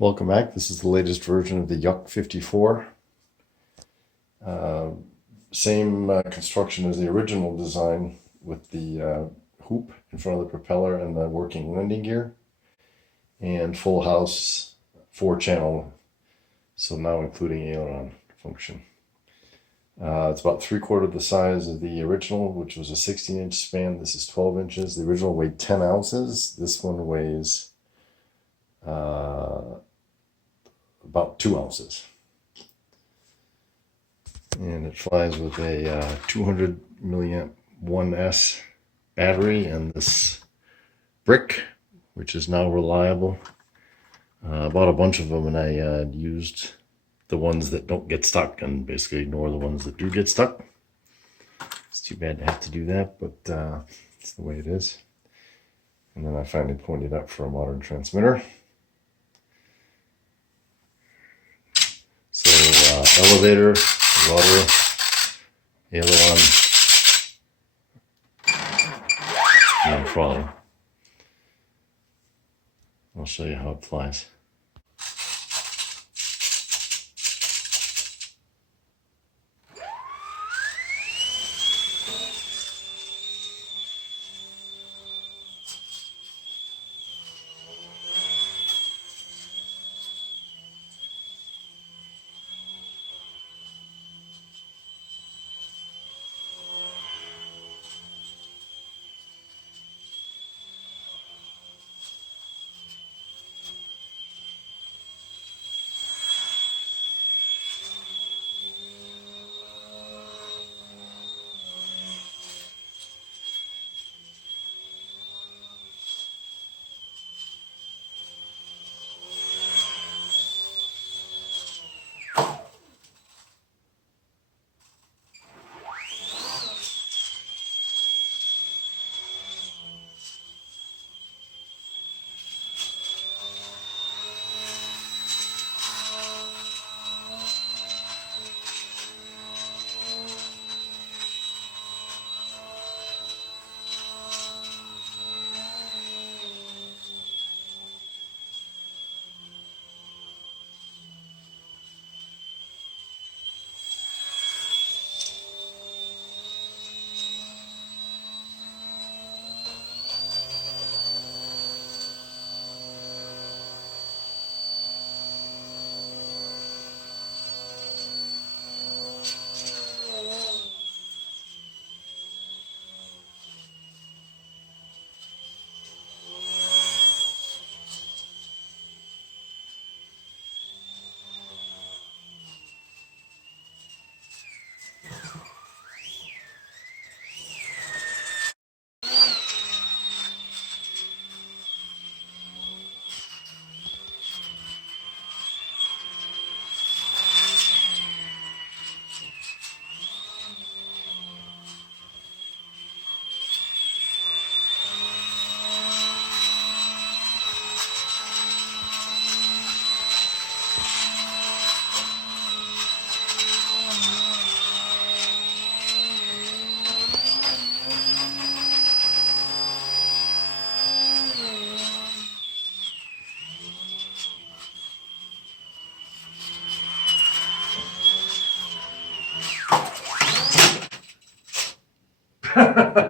Welcome back. This is the latest version of the Yak 54. Same construction as the original design with the hoop in front of the propeller and the working landing gear. And full house 4-channel, so now including aileron function. It's about 3/4 the size of the original, which was a 16-inch span. This is 12 inches. The original weighed 10 ounces. This one weighs about 2 ounces. And it flies with a 200 milliamp 1S battery and this brick, which is now reliable. I bought a bunch of them, and I used the ones that don't get stuck and basically ignore the ones that do get stuck. It's too bad to have to do that, but it's the way it is. And then I finally pointed up for a modern transmitter. So elevator, rudder, aileron, and throttle. I'll show you how it flies.